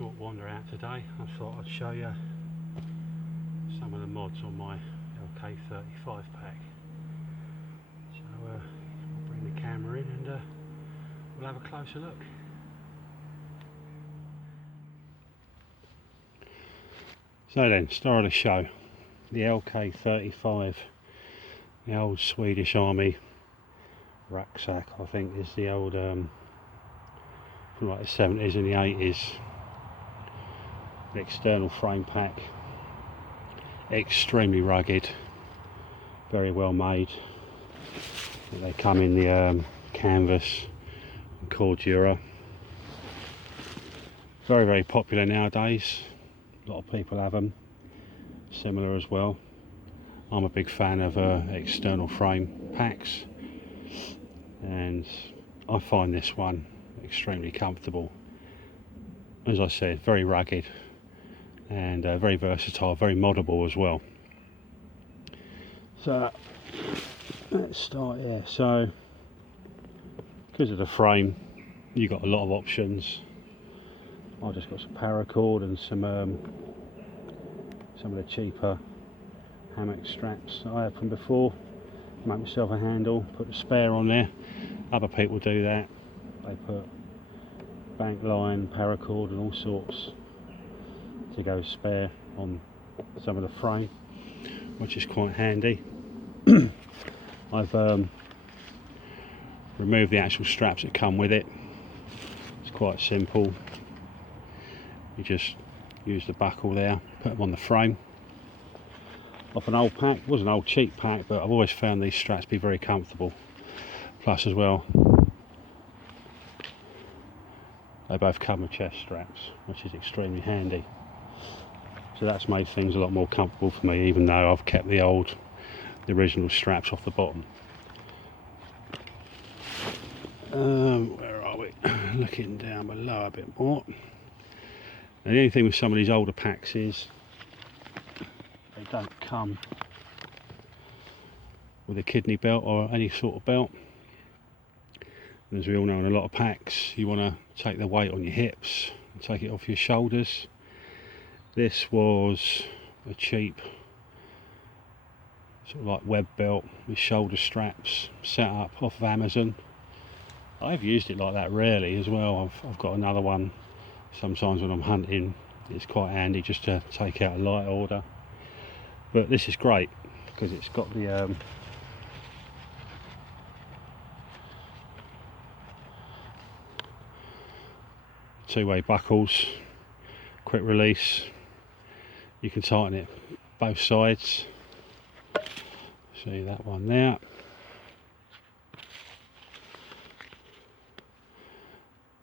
short wander out today. I thought I'd show you some of the mods on my LK35 pack. So I'll bring the camera in and we'll have a closer look. So then, star of the show, the LK35, the old Swedish Army rucksack. I think is the old from like the 70s and the 80s. The external frame pack, extremely rugged, very well made. They come in the canvas and cordura. Very popular nowadays. A lot of people have them. Similar as well. I'm a big fan of external frame packs, and I find this one extremely comfortable. As I said, very rugged and very versatile, very moddable as well. So let's start here. So because of the frame, you got a lot of options. I've just got some paracord and some of the cheaper hammock straps that I had from before. Make myself a handle, put a spare on there. Other people do that. They put bank line, paracord and all sorts to go spare on some of the frame, which is quite handy. I've removed the actual straps that come with it. It's quite simple. You just use the buckle there, put them on the frame. Off an old pack, it was an old cheap pack, but I've always found these straps to be very comfortable. Plus as well, they both come with chest straps, which is extremely handy. So that's made things a lot more comfortable for me, even though I've kept the original straps off the bottom. Where are we? Looking down below a bit more. And the only thing with some of these older packs is they don't come with a kidney belt or any sort of belt. And as we all know, in a lot of packs you want to take the weight on your hips and take it off your shoulders. This was a cheap sort of like web belt with shoulder straps set up off of Amazon. I've used it like that rarely as well. I've got another one sometimes when I'm hunting. It's quite handy just to take out a light order. But this is great because it's got the two-way buckles, quick release. You can tighten it both sides. See that one there.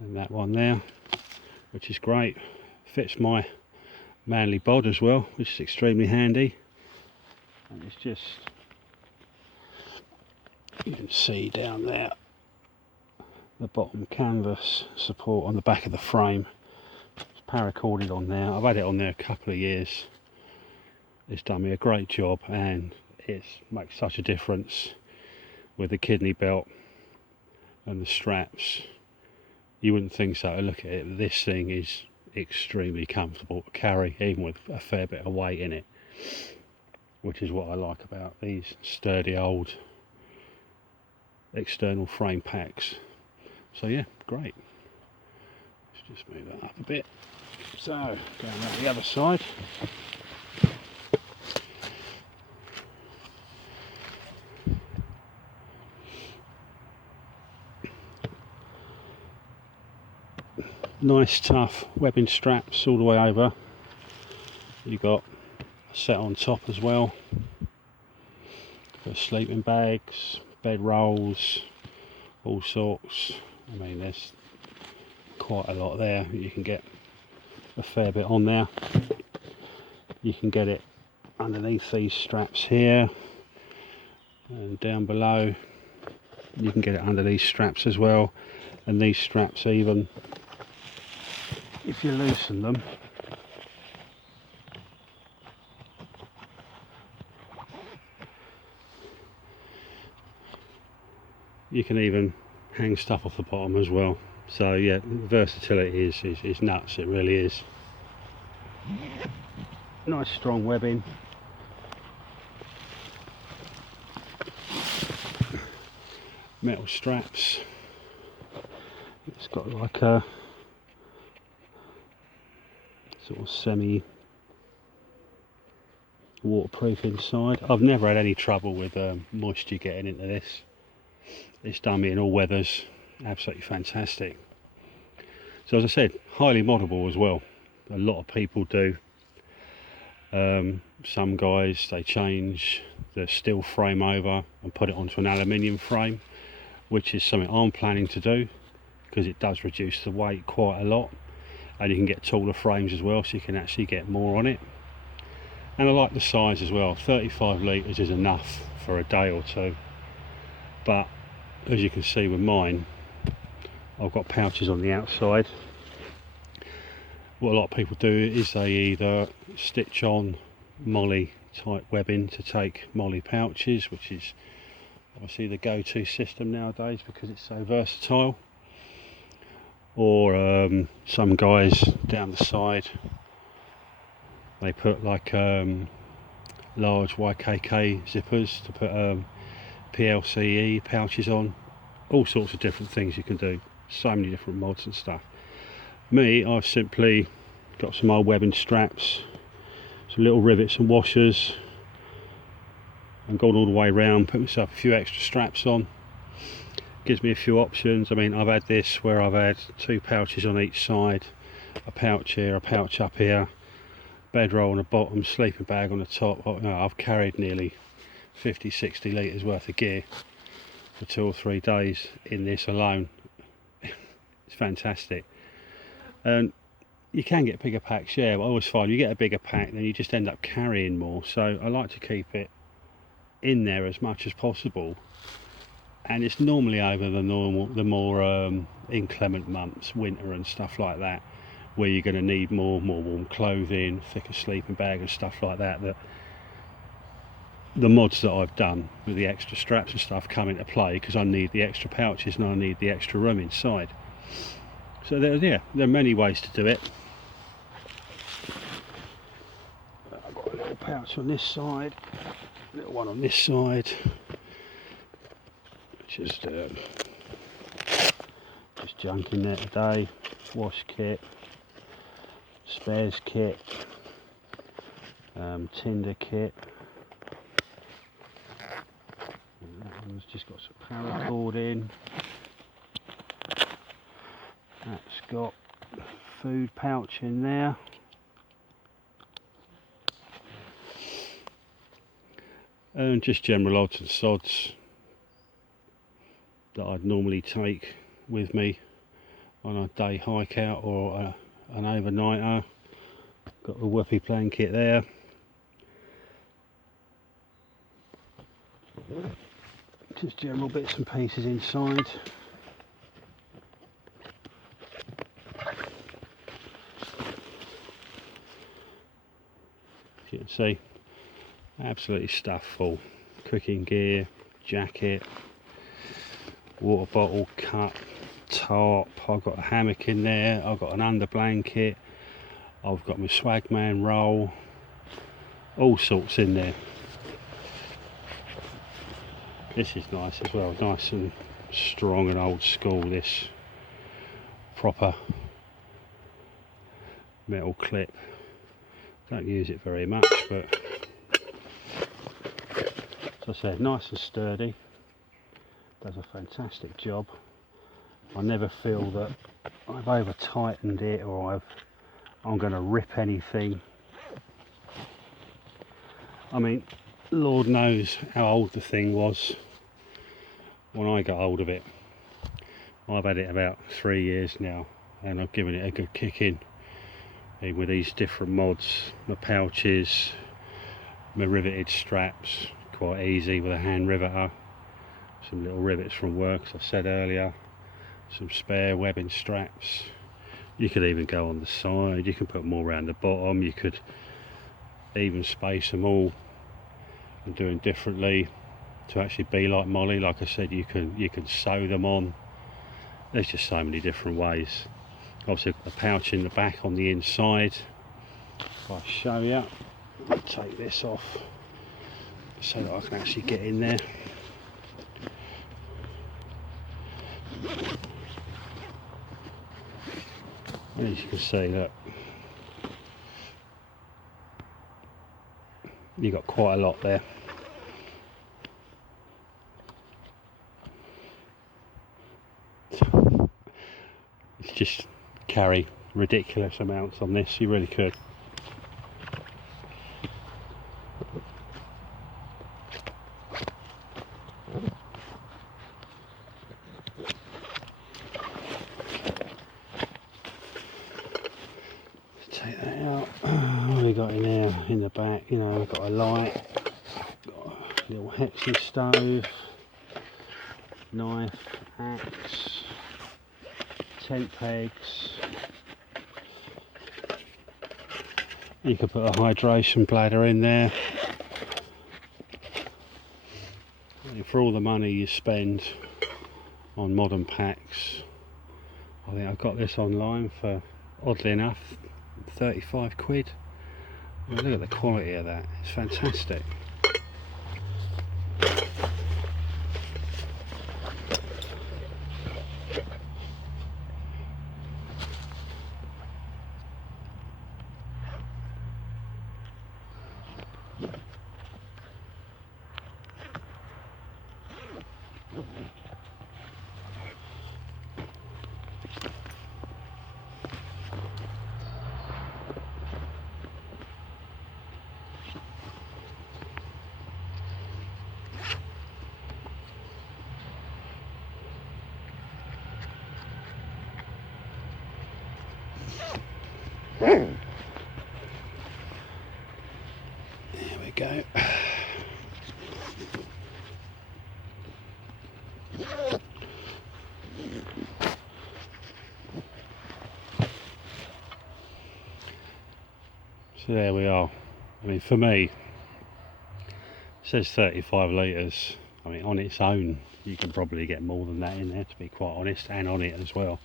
And that one there, which is great. Fits my manly bod as well, which is extremely handy. And it's just, you can see down there, the bottom canvas support on the back of the frame. It's paracorded on there. I've had it on there a couple of years. It's done me a great job, and it makes such a difference with the kidney belt and the straps. You wouldn't think so to look at it. This thing is extremely comfortable to carry, even with a fair bit of weight in it, which is what I like about these sturdy old external frame packs. So yeah, great. Let's just move that up a bit. So going out the other side. Nice tough webbing straps all the way over. You got a set on top as well. Got sleeping bags, bed rolls, all sorts. I mean, there's quite a lot there. You can get a fair bit on there. You can get it underneath these straps here, and down below you can get it under these straps as well, and these straps, even if you loosen them, you can even hang stuff off the bottom as well. So yeah, the versatility is nuts, it really is. Nice strong webbing. Metal straps. It's got like a sort of semi waterproof inside. I've never had any trouble with moisture getting into this. It's done me in all weathers. Absolutely fantastic. So as I said, highly moddable as well. A lot of people do. Some guys, they change the steel frame over and put it onto an aluminium frame, which is something I'm planning to do because it does reduce the weight quite a lot, and you can get taller frames as well, so you can actually get more on it. And I like the size as well. 35 litres is enough for a day or two, but as you can see with mine, I've got pouches on the outside. What a lot of people do is they either stitch on molly type webbing to take molly pouches, which is obviously the go-to system nowadays because it's so versatile, or some guys down the side, they put like large YKK zippers to put PLCE pouches on. All sorts of different things you can do, so many different mods and stuff. Me, I've simply got some old webbing straps, some little rivets and washers, and gone all the way around, put myself a few extra straps on. Gives me a few options. I mean, I've had this where I've had 2 pouches on each side, a pouch here, a pouch up here, bedroll on the bottom, sleeping bag on the top. I've carried nearly 50-60 litres worth of gear for 2 or 3 days in this alone. It's fantastic. And you can get bigger packs, yeah, but I always find you get a bigger pack, then you just end up carrying more. So I like to keep it in there as much as possible. And it's normally over the more inclement months, winter and stuff like that, where you're going to need more warm clothing, thicker sleeping bag and stuff like that. That the mods that I've done with the extra straps and stuff come into play because I need the extra pouches and I need the extra room inside. So there are many ways to do it. I've got a little pouch on this side, a little one on this side. Just junk in there today. Wash kit, spares kit, tinder kit. And that one's just got some paracord in. That's got food pouch in there. And just general odds and sods that I'd normally take with me on a day hike out or an overnighter. Got the whoopee blanket there. Just general bits and pieces inside. You can see, absolutely stuffed full. Cooking gear, jacket, water bottle, cup, tarp. I've got a hammock in there. I've got an under blanket. I've got my Swagman roll. All sorts in there. This is nice as well. Nice and strong and old school. This proper metal clip. Don't use it very much, but as I said, nice and sturdy. Does a fantastic job. I never feel that I've over tightened it or I'm going to rip anything. I mean, Lord knows how old the thing was when I got hold of it. I've had it about 3 years now and I've given it a good kick in. With these different mods, my pouches, my riveted straps, quite easy with a hand riveter, some little rivets from work as I said earlier, some spare webbing straps. You could even go on the side, you can put more around the bottom, you could even space them all and do them differently to actually be like molly. Like I said, you can sew them on there's just so many different ways. Obviously a pouch in the back on the inside. If I show you, I'll take this off so that I can actually get in there. And as you can see, look, you've got quite a lot there. It's just carry ridiculous amounts on this, you really could. Take that out. What have we got in there? In the back, you know, we've got a light, got a little hexen stove, knife, axe, tent pegs. You could put a hydration bladder in there. And for all the money you spend on modern packs, I think I got this online for, oddly enough, 35 quid. I mean, look at the quality of that, it's fantastic. There we go. So there we are. I mean, for me, it says 35 litres. I mean, on its own, you can probably get more than that in there, to be quite honest, and on it as well.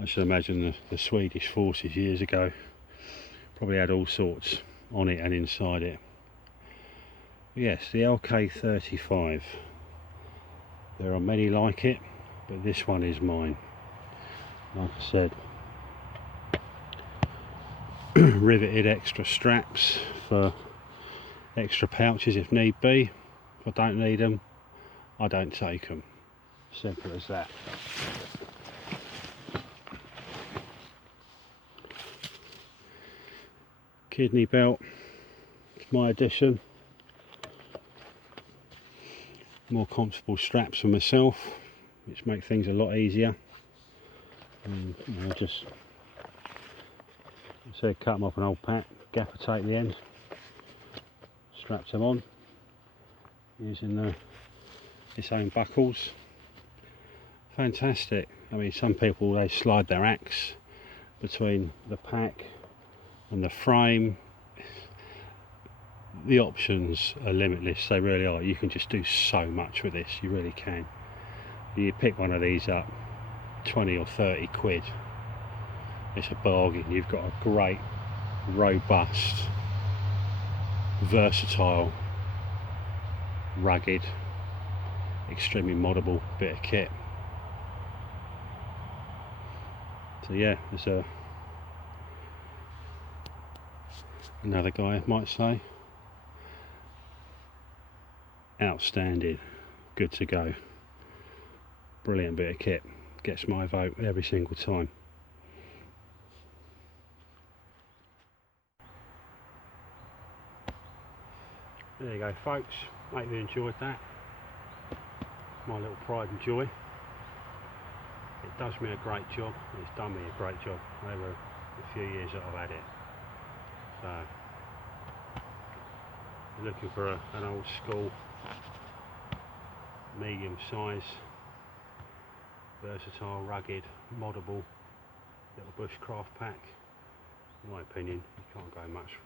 I should imagine the Swedish forces years ago probably had all sorts on it and inside it. But yes, the LK35. There are many like it, but this one is mine. Like I said, riveted extra straps for extra pouches if need be. If I don't need them, I don't take them. Simple as that. Kidney belt, it's my addition. More comfortable straps for myself, which make things a lot easier. And, you know, just cut them off an old pack, gaffer tape the end, straps them on using its own buckles. Fantastic. I mean, some people, they slide their axe between the pack and the frame. The options are limitless, they really are. You can just do so much with this, you really can. You pick one of these up, 20 or 30 quid, it's a bargain. You've got a great, robust, versatile, rugged, extremely moddable bit of kit. So yeah, there's another guy might say, outstanding, good to go, brilliant bit of kit, gets my vote every single time. There you go folks, hope you enjoyed that. My little pride and joy. It does me a great job, and it's done me a great job over the few years that I've had it. So, looking for an old school, medium size, versatile, rugged, moddable little bushcraft pack. In my opinion, you can't go much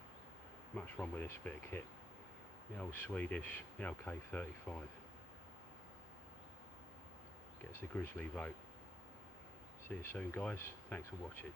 wrong with this bit of kit. The old Swedish, the LK35. Gets a grizzly vote. See you soon guys, thanks for watching.